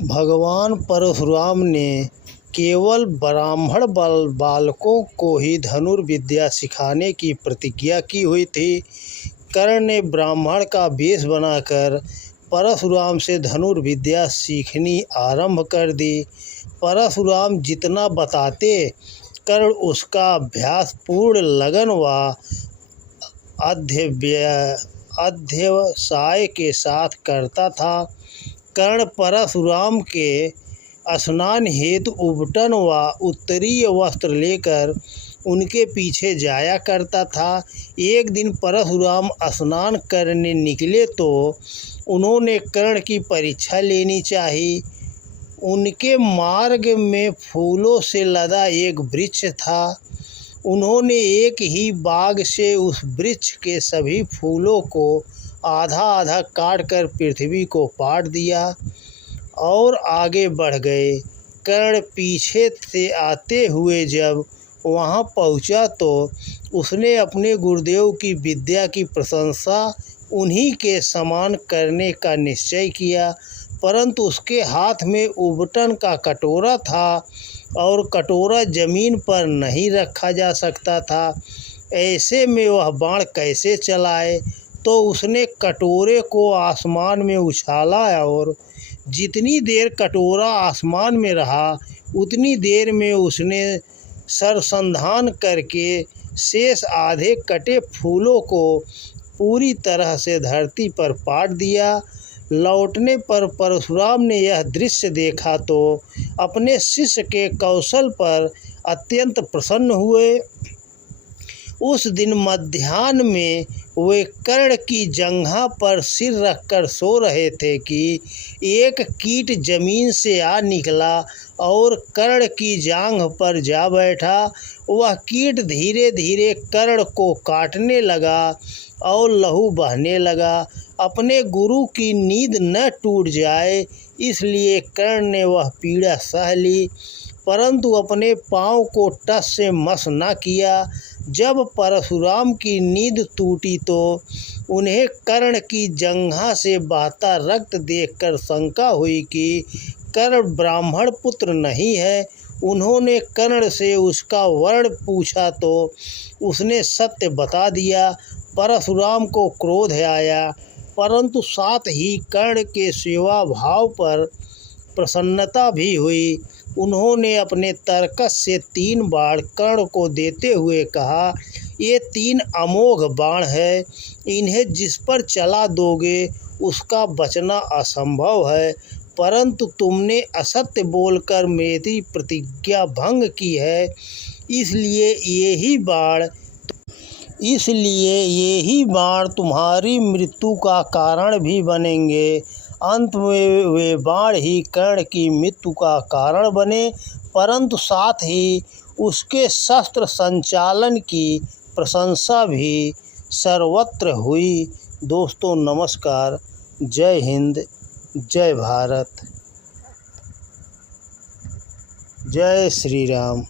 भगवान परशुराम ने केवल ब्राह्मण बालकों को ही धनुर्विद्या सिखाने की प्रतिज्ञा की हुई थी। कर्ण ने ब्राह्मण का वेश बनाकर परशुराम से धनुर्विद्या सीखनी आरंभ कर दी। परशुराम जितना बताते कर्ण उसका अभ्यास पूर्ण लगन व अध्यवसाय के साथ करता था। कर्ण परशुराम के स्नान हेतु उबटन व उत्तरीय वस्त्र लेकर उनके पीछे जाया करता था। एक दिन परशुराम स्नान करने निकले तो उन्होंने कर्ण की परीक्षा लेनी चाहिए। उनके मार्ग में फूलों से लदा एक वृक्ष था। उन्होंने एक ही बाग से उस वृक्ष के सभी फूलों को आधा आधा काटकर पृथ्वी को पाट दिया और आगे बढ़ गए। कर्ण पीछे से आते हुए जब वहां पहुंचा तो उसने अपने गुरुदेव की विद्या की प्रशंसा उन्हीं के समान करने का निश्चय किया, परंतु उसके हाथ में उबटन का कटोरा था और कटोरा जमीन पर नहीं रखा जा सकता था। ऐसे में वह बाण कैसे चलाए? तो उसने कटोरे को आसमान में उछाला और जितनी देर कटोरा आसमान में रहा उतनी देर में उसने सरसंधान करके शेष आधे कटे फूलों को पूरी तरह से धरती पर पाट दिया। लौटने पर परशुराम ने यह दृश्य देखा तो अपने शिष्य के कौशल पर अत्यंत प्रसन्न हुए। उस दिन मध्याह्न में वे कर्ण की जंघा पर सिर रखकर सो रहे थे कि एक कीट जमीन से आ निकला और कर्ण की जांघ पर जा बैठा। वह कीट धीरे धीरे कर्ण को काटने लगा और लहू बहने लगा। अपने गुरु की नींद न टूट जाए इसलिए कर्ण ने वह पीड़ा सह ली, परंतु अपने पाँव को टस से मस न किया। जब परशुराम की नींद टूटी तो उन्हें कर्ण की जंघा से बहता रक्त देखकर शंका हुई कि कर्ण ब्राह्मण पुत्र नहीं है। उन्होंने कर्ण से उसका वर्ण पूछा तो उसने सत्य बता दिया। परशुराम को क्रोध आया, परंतु साथ ही कर्ण के सेवा भाव पर प्रसन्नता भी हुई। उन्होंने अपने तर्कस से 3 बाण कर्ण को देते हुए कहा, ये 3 अमोघ बाण है, इन्हें जिस पर चला दोगे उसका बचना असंभव है, परंतु तुमने असत्य बोलकर मेरी प्रतिज्ञा भंग की है, इसलिए यही बाण तुम्हारी मृत्यु का कारण भी बनेंगे। अंत में वे बाण ही कर्ण की मृत्यु का कारण बने, परंतु साथ ही उसके शस्त्र संचालन की प्रशंसा भी सर्वत्र हुई। दोस्तों नमस्कार, जय हिंद, जय भारत, जय श्री राम।